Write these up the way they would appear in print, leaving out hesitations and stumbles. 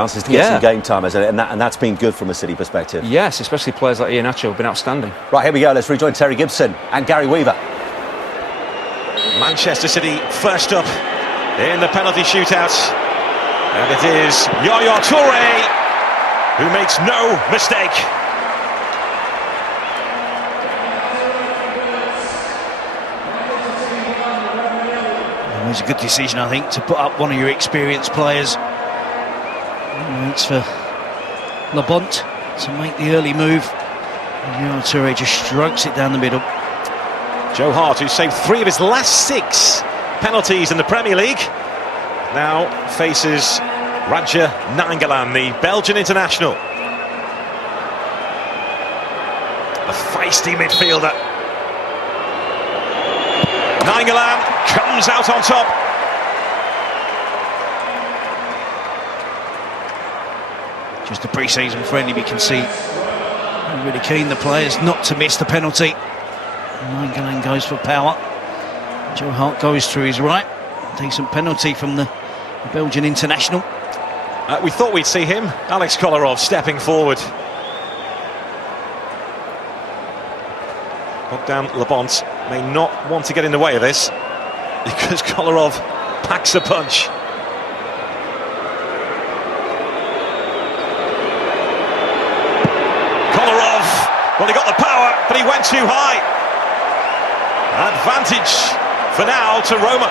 chances to get some game time, and that's been good from a City perspective. Yes, especially players like Iheanacho have been outstanding. Right, here we go. Let's rejoin Terry Gibson and Gary Weaver. Manchester City first up in the penalty shootout, and it is Yaya Toure who makes no mistake. It was a good decision, I think, to put up one of your experienced players. It's for Labonte to make the early move. Yaya Toure just strokes it down the middle. Joe Hart, who saved 3 of his last 6 penalties in the Premier League, now faces Radja Nainggolan, the Belgian international. A feisty midfielder. Nainggolan comes out on top. Just a pre-season friendly, we can see they're really keen, the players, not to miss the penalty. Nainggolan goes for power. Joe Hart goes through his right. Decent penalty from the Belgian international. We thought we'd see him, Alex Kolarov, stepping forward. Bogdan Labonte may not want to get in the way of this, because Kolarov packs a punch. Kolarov, well, he got the power, but he went too high. Advantage for now to Roma.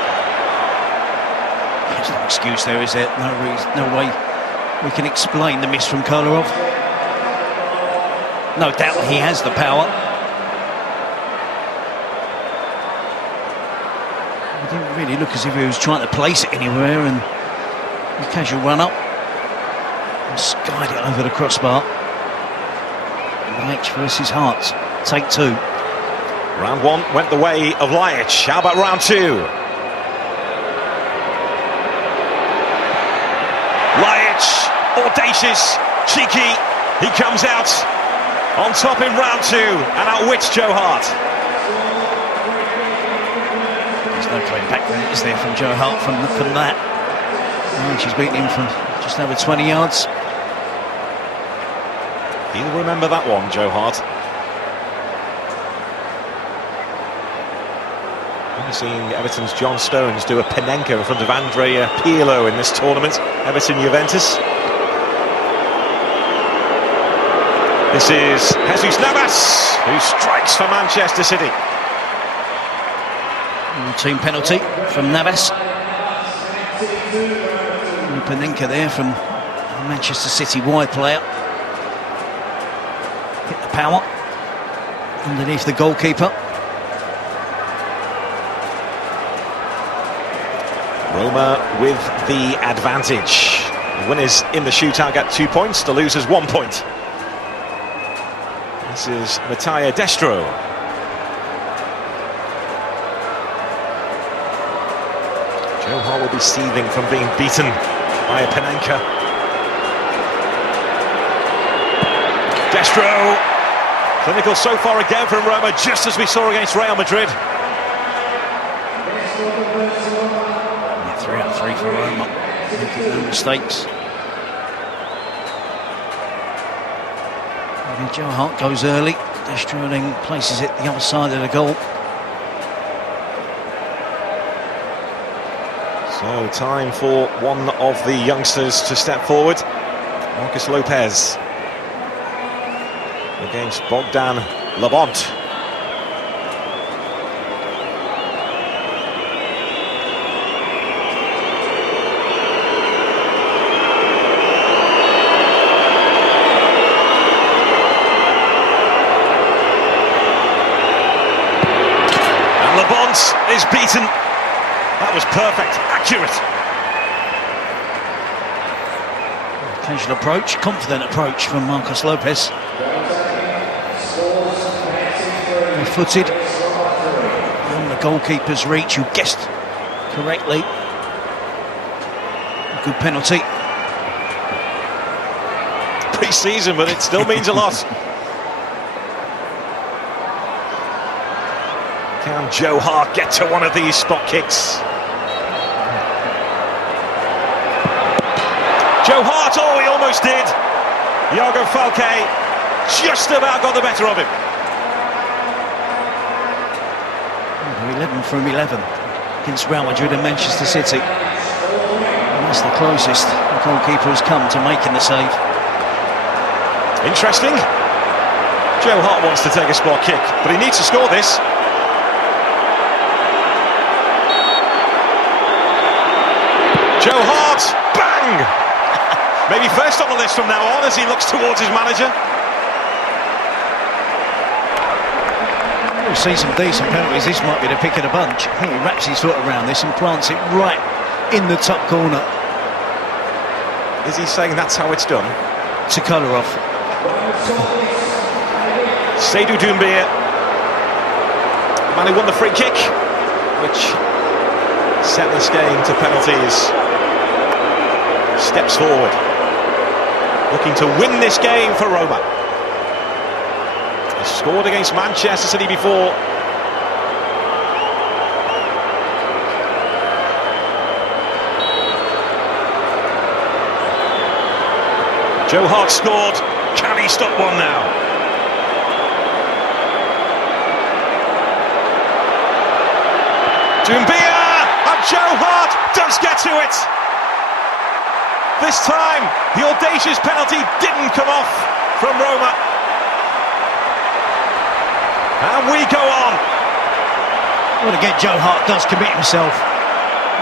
There's no excuse there, is there? No way we can explain the miss from Kolarov. No doubt he has the power. It didn't really look as if he was trying to place it anywhere, and a casual run up and skied it over the crossbar. Laic versus Hart, take 2. Round 1 went the way of Laic. How about round 2? Laic, audacious, cheeky. He comes out on top in round 2 and outwits Joe Hart. There's no going back there, is there, from Joe Hart from that? And she's beaten him from just over 20 yards. He'll remember that one, Joe Hart. I've seen Everton's John Stones do a Panenka in front of Andrea Pirlo in this tournament. Everton-Juventus. This is Jesus Navas, who strikes for Manchester City. Team penalty from Navas. And Panenka there from the Manchester City wide player. Hit the power underneath the goalkeeper. Roma with the advantage. The winners in the shootout get 2 points, the losers 1 point. This is Matteo Destro. Joe Hart will be seething from being beaten by a Panenka. Destro, clinical so far again from Roma, just as we saw against Real Madrid. 3 out of 3 for Roma, making no mistakes. And Joe Hart goes early. Destro then places it the other side of the goal. So time for one of the youngsters to step forward. Marcus Lopez against Bogdan Labonte. And Labonte is beaten. That was perfect, accurate. Casual approach, confident approach from Marcus Lopez. Footed on the goalkeeper's reach, who guessed correctly. A good penalty. Pre-season, but it still means a lot. Can Joe Hart get to one of these spot kicks? Joe Hart Hart, oh, he almost did. Iago Falque just about got the better of him. 11 from 11 against Real Madrid and Manchester City. And that's the closest the goalkeeper has come to making the save. Interesting. Joe Hart wants to take a spot kick, but he needs to score this. Joe Hart, bang! Maybe first on the list from now on as he looks towards his manager. We've seen some decent penalties. This might be the pick of the bunch. I think he wraps his foot around this and plants it right in the top corner. Is he saying that's how it's done? To Kolarov. Seydou Doumbia, the man who won the free kick, which set this game to penalties, steps forward, looking to win this game for Roma. He scored against Manchester City before. Joe Hart scored. Can he stop one now? Doumbia, and Joe Hart does get to it. This time, the audacious penalty didn't come off from Roma. And we go on. Well, again, Joe Hart does commit himself.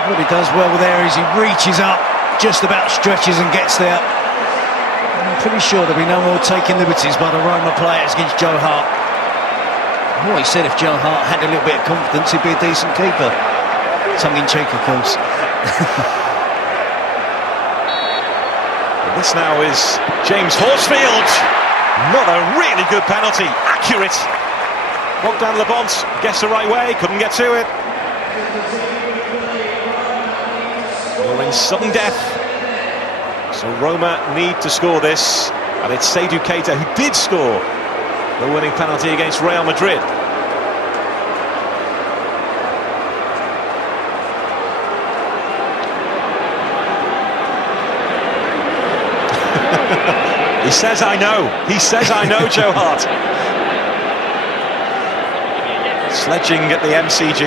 What he does well there is he reaches up, just about stretches and gets there. I'm pretty sure there'll be no more taking liberties by the Roma players against Joe Hart. Well, he said if Joe Hart had a little bit of confidence, he'd be a decent keeper. Tongue-in-cheek, of course. This now is James Horsfield. Another really good penalty, accurate. Bogdan Labont guessed the right way, couldn't get to it. We're in sudden death. So Roma need to score this, and it's Seydou Keita who did score the winning penalty against Real Madrid. He says I know. He says I know, Joe Hart. Sledging at the MCG.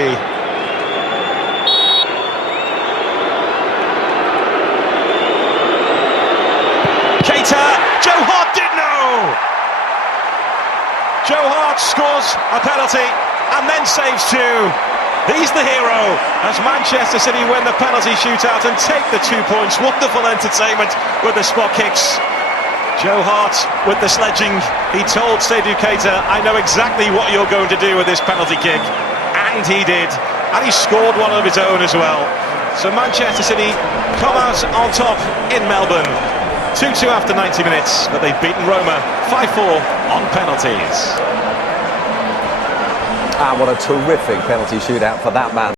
Keita, Joe Hart did know. Joe Hart scores a penalty and then saves two. He's the hero as Manchester City win the penalty shootout and take the 2 points. Wonderful entertainment with the spot kicks. Joe Hart with the sledging. He told Seydou Keita, I know exactly what you're going to do with this penalty kick. And he did. And he scored one of his own as well. So Manchester City come out on top in Melbourne. 2-2 after 90 minutes, but they've beaten Roma 5-4 on penalties. Ah, what a terrific penalty shootout for that man.